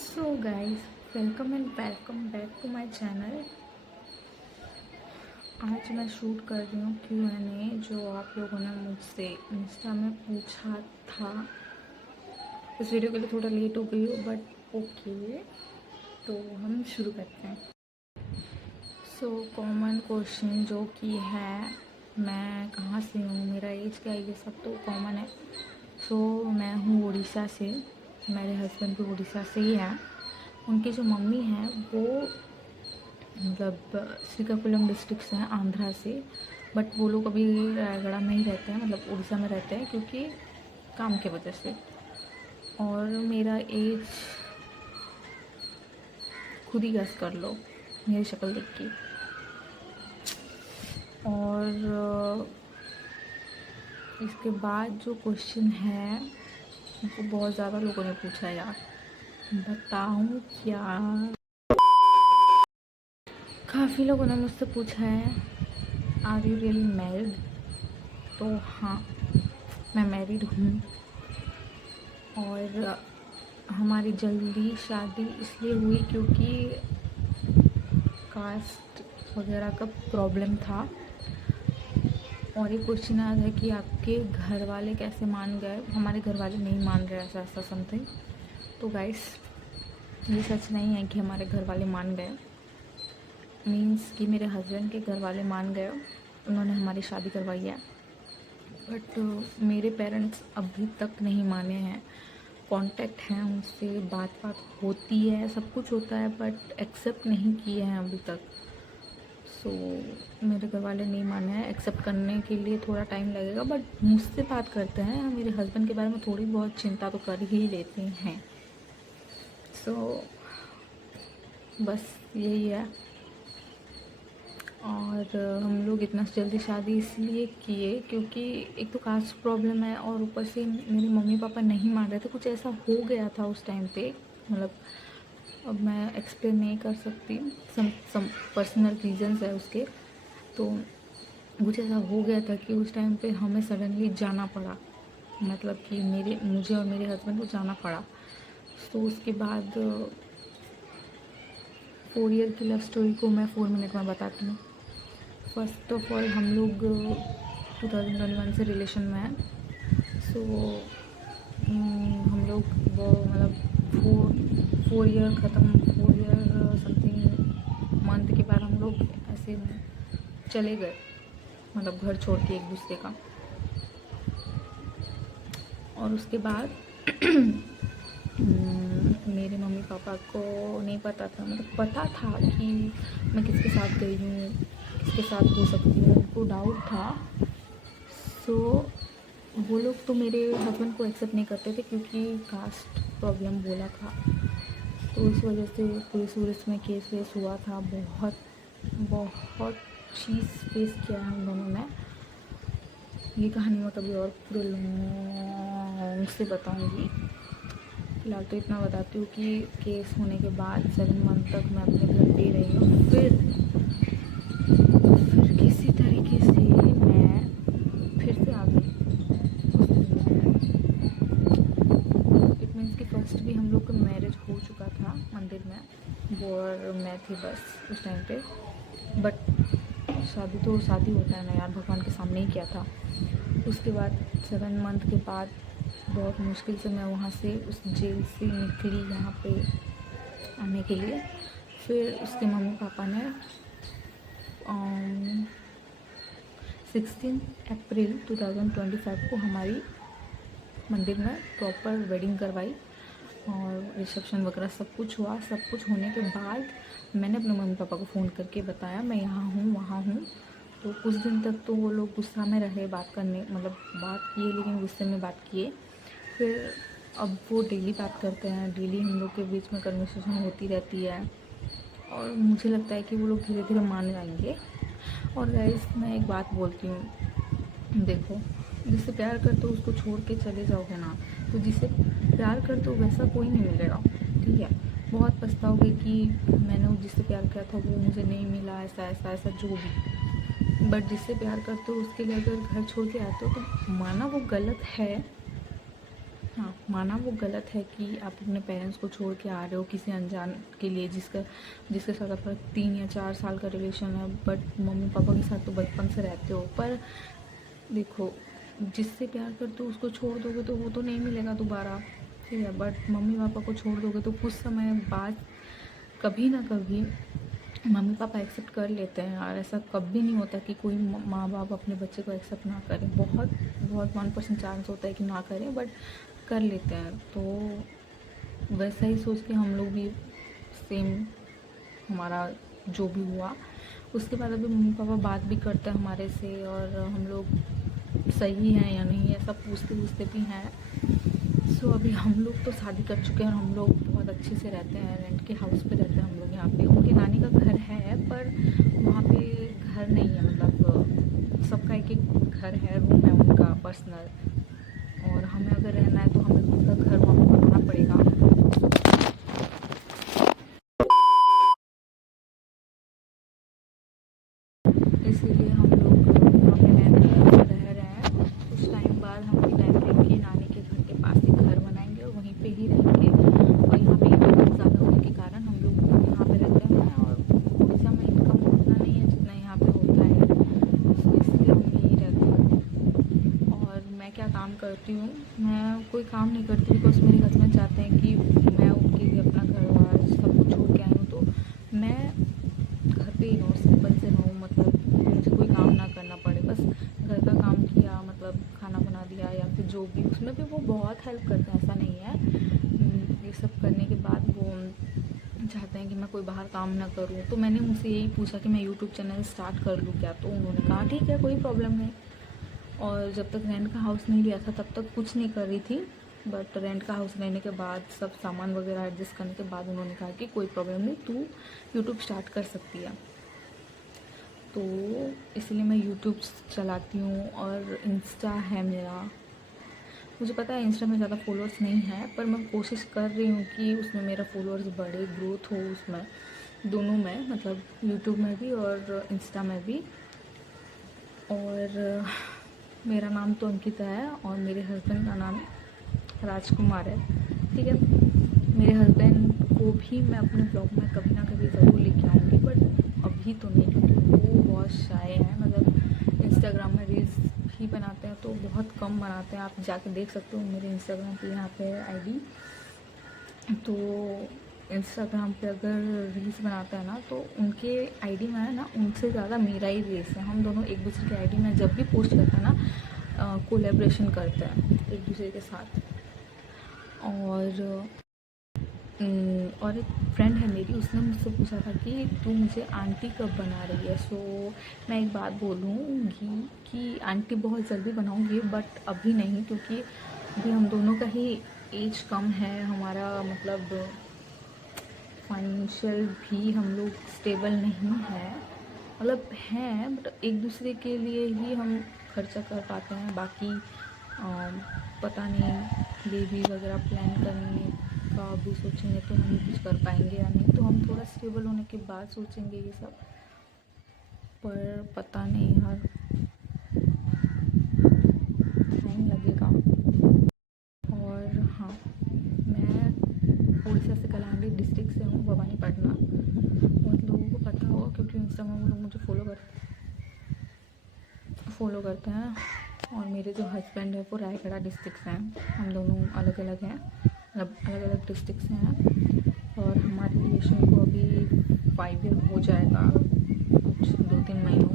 So guys, welcome and welcome back to my channel. आज मैं shoot कर रही हूँ Q&A जो आप लोगों ने मुझसे इंस्टा में पूछा था। इस वीडियो के लिए थोड़ा लेट हो गई हूँ बट ओके, तो हम शुरू करते हैं। सो कॉमन क्वेश्चन जो कि है, मैं कहाँ से हूँ, मेरा एज क्या है, ये सब तो कॉमन है। सो मैं हूँ उड़ीसा से, मेरे हस्बैंड भी उड़ीसा से ही हैं। उनकी जो मम्मी हैं वो मतलब श्रीकाकुलम डिस्ट्रिक्ट से हैं, आंध्रा से। बट वो लोग अभी रायगढ़ में ही रहते हैं, मतलब उड़ीसा में रहते हैं क्योंकि काम की वजह से। और मेरा एज खुद ही गेस कर लो मेरी शक्ल देख के। और इसके बाद जो क्वेश्चन है वो बहुत ज़्यादा लोगों ने पूछा है यार, बताऊँ क्या। काफ़ी लोगों ने मुझसे पूछा है, आर यू रियली मैरिड? तो हाँ, मैं मैरिड हूँ। और हमारी जल्दी शादी इसलिए हुई क्योंकि कास्ट वगैरह का प्रॉब्लम था। और ये क्वेश्चन आया था कि आपके घर वाले कैसे मान गए। हमारे घर वाले नहीं मान रहे, ऐसा ऐसा समथिंग। तो गाइस, ये सच नहीं है कि हमारे घर वाले मान गए। मीन्स कि मेरे हस्बैंड के घर वाले मान गए, उन्होंने हमारी शादी करवाई है। बट मेरे पेरेंट्स अभी तक नहीं माने हैं। कांटेक्ट हैं उनसे, बात होती है, सब कुछ होता है, बट एक्सेप्ट नहीं किए हैं अभी तक। सो मेरे घर वाले नहीं माने हैं। एक्सेप्ट करने के लिए थोड़ा टाइम लगेगा, बट मुझसे बात करते हैं। मेरे हस्बैंड के बारे में थोड़ी बहुत चिंता तो कर ही लेते हैं। सो बस यही है। और हम लोग इतना जल्दी शादी इसलिए किए क्योंकि एक तो कास्ट प्रॉब्लम है, और ऊपर से मेरे मम्मी पापा नहीं मान रहे थे। कुछ ऐसा हो गया था उस टाइम पे, मतलब अब मैं एक्सप्लेन नहीं कर सकती, सम पर्सनल रीजंस है उसके। तो कुछ ऐसा हो गया था कि उस टाइम पे हमें सडनली जाना पड़ा, मतलब कि मुझे और मेरे हस्बैंड को जाना पड़ा। तो उसके बाद 4 ईयर की लव स्टोरी को मैं 4 मिनट में बताती हूँ। फर्स्ट ऑफ ऑल, हम लोग 2021 से रिलेशन में हैं। सो हम लोग वो मतलब 4 ईयर ख़त्म, 4 ईयर समथिंग मंथ के बाद हम लोग ऐसे चले गए, मतलब घर छोड़ के एक दूसरे का। और उसके बाद मेरे मम्मी पापा को नहीं पता था, मतलब पता था कि मैं किसके साथ गई हूँ, किसके साथ हो सकती है, उनको डाउट था। सो वो लोग तो मेरे हस्बैंड को एक्सेप्ट नहीं करते थे क्योंकि कास्ट प्रॉब्लम बोला था। तो इस वजह से पुलिस में केस वेस हुआ था। बहुत बहुत चीज़ फेस किया है हम दोनों ने। ये कहानी मैं कभी और पूरे लॉन्ग से बताऊंगी। फिलहाल तो इतना बताती हूँ कि केस होने के बाद 7 मंथ तक मैं अपने घर पे ही रही हूँ। फिर किसी तरीके से मैं फिर से आ गई। इट मीन्स कि फर्स्ट भी हम लोग का मैरिज हो चुका था मंदिर में, वो और मैं थी बस उस टाइम पे। बट शादी तो शादी होता है ना यार, भगवान के सामने ही किया था। उसके बाद 7 मंथ के बाद बहुत मुश्किल से मैं वहाँ से उस जेल से निकली यहाँ पे आने के लिए। फिर उसके मम्मी पापा ने 16 अप्रैल 2025 को हमारी मंदिर में प्रॉपर वेडिंग करवाई और रिसेप्शन वगैरह सब कुछ हुआ। सब कुछ होने के बाद मैंने अपने मम्मी पापा को फ़ोन करके बताया मैं यहाँ हूँ वहाँ हूँ। तो कुछ दिन तक तो वो लोग गुस्सा में रहे, बात करने मतलब बात किए लेकिन गुस्से में बात किए। फिर अब वो डेली बात करते हैं, डेली हम लोग के बीच में कन्वर्सेशन होती रहती है, और मुझे लगता है कि वो लोग धीरे धीरे मान जाएंगे। और गाइस, मैं एक बात बोलती हूँ, देखो, जिससे प्यार करते हो उसको छोड़ के चले जाओगे ना, तो जिससे प्यार करते हो वैसा कोई नहीं मिलेगा, ठीक है। बहुत पछताओगे कि मैंने जिससे प्यार किया था वो मुझे नहीं मिला, ऐसा ऐसा ऐसा जो भी। बट जिससे प्यार करते हो उसके लिए अगर घर छोड़ के आते हो तो माना वो गलत है हाँ, माना वो गलत है कि आप अपने पेरेंट्स को छोड़ के आ रहे हो किसी अनजान के लिए जिसके साथ आपका 3 या 4 साल का रिलेशन है, बट मम्मी पापा के साथ तो बचपन से रहते हो। पर देखो, जिससे प्यार करते हो उसको छोड़ दोगे तो वो तो नहीं मिलेगा दोबारा, ठीक है। बट मम्मी पापा को छोड़ दोगे तो कुछ समय बाद कभी ना कभी मम्मी पापा एक्सेप्ट कर लेते हैं यार। ऐसा कभी नहीं होता कि कोई माँ बाप अपने बच्चे को एक्सेप्ट ना करें। बहुत बहुत 1% चांस होता है कि ना करें, बट कर लेते हैं। तो वैसा ही सोच के हम लोग भी सेम, हमारा जो भी हुआ उसके बाद अभी मम्मी पापा बात भी करते हैं हमारे से, और हम लोग सही हैं या नहीं ऐसा पूछते भी हैं। सो अभी हम लोग तो शादी कर चुके हैं और हम लोग बहुत अच्छे से रहते हैं, रेंट के हाउस पे रहते हैं हम लोग यहाँ पे। उनके नानी का घर है पर वहाँ पे घर नहीं है, मतलब सबका एक एक घर है, रूम है उनका पर्सनल, और हमें अगर रहना है तो हमें उनका घर वहाँ पे बनाना पड़ेगा। इसीलिए हम लोग यहाँ पे रह रहे हैं। कुछ टाइम बाद हम भी टाइम लेके नानी के घर के पास ही घर बनाएंगे और वहीं पे ही रहेंगे। और यहाँ पे इनकम ज़्यादा होने के कारण हम लोग यहाँ पे रहते हैं, और उड़ीसा में इनकम उतना नहीं है जितना यहाँ पे होता है, तो इसलिए हम यहीं रहते हैं। और मैं क्या काम करती हूँ, मैं कोई काम नहीं करती बिकॉज मेरे हस्बैंड चाहते हैं कि मैं उनके लिए अपना घर बार सब कुछ छोड़ के आई हूँ, तो मैं घर पे ही रहूँ, सिंपल से रहूँ, मतलब मुझे कोई काम ना करना पड़े। बस घर का काम किया, मतलब खाना बना दिया या फिर जो भी, उसमें भी वो बहुत हेल्प करते हैं, ऐसा नहीं है। ये सब करने के बाद वो चाहते हैं कि मैं कोई बाहर काम ना करूँ। तो मैंने मुझसे यही पूछा कि मैं यूट्यूब चैनल स्टार्ट कर लूँ क्या, तो उन्होंने कहा ठीक है, कोई प्रॉब्लम नहीं। और जब तक रेंट का हाउस नहीं लिया था तब तक कुछ नहीं कर रही थी, बट रेंट का हाउस लेने के बाद सब सामान वगैरह एडजस्ट करने के बाद उन्होंने कहा कि कोई प्रॉब्लम नहीं, तू यूट्यूब स्टार्ट कर सकती है। तो इसलिए मैं यूट्यूब चलाती हूँ, और इंस्टा है मेरा। मुझे पता है इंस्टा में ज़्यादा फॉलोअर्स नहीं है, पर मैं कोशिश कर रही हूँ कि उसमें मेरा फॉलोअर्स बढ़े, ग्रोथ हो उसमें, दोनों में, मतलब यूट्यूब में भी और इंस्टा में भी। और मेरा नाम तो अंकिता है और मेरे हस्बैंड का नाम राजकुमार है, ठीक है। मेरे हस्बैंड को भी मैं अपने ब्लॉग में कभी ना कभी ज़रूर लेके आऊँगी, बट अभी तो नहीं, क्योंकि वो बहुत शाय है। मतलब इंस्टाग्राम में रील्स ही बनाते हैं तो बहुत कम बनाते हैं, आप जाके देख सकते हो मेरे इंस्टाग्राम पे, यहाँ पे आईडी। तो इंस्टाग्राम पे अगर रील्स बनाते हैं ना तो उनके आईडी में है ना, उनसे ज़्यादा मेरा ही रील्स है। हम दोनों एक दूसरे के आईडी में जब भी पोस्ट करते हैं ना, कोलैबोरेशन करते हैं एक दूसरे के साथ। और एक फ्रेंड है मेरी, उसने मुझसे पूछा था कि तू मुझे आंटी कब बना रही है। सो मैं एक बात बोलूँगी कि आंटी बहुत जल्दी बनाऊँगी, बट अभी नहीं, क्योंकि अभी हम दोनों का ही एज कम है, हमारा मतलब फाइनेंशियल भी हम लोग स्टेबल नहीं है, मतलब हैं बट एक दूसरे के लिए ही हम खर्चा कर पाते हैं। बाकी पता नहीं बेबी वगैरह प्लान करने का अभी सोचेंगे तो हम कुछ कर पाएंगे या नहीं, तो हम थोड़ा स्टेबल होने के बाद सोचेंगे ये सब, पर पता नहीं यार, टाइम लगेगा। और हाँ, मैं उड़ीसा से कलाहांडी डिस्ट्रिक्ट से हूँ, भवानीपटना। बहुत लोगों को पता होगा क्योंकि इंस्टाग्राम में लोग मुझे फॉलो करते हैं। और मेरे जो हस्बैंड है वो रायगढ़ डिस्ट्रिक्ट से हैं, हम दोनों अलग अलग हैं, मतलब अलग अलग डिस्ट्रिक्ट से हैं। और हमारे रिलेशन को अभी 5 ईयर हो जाएगा कुछ 2-3 महीनों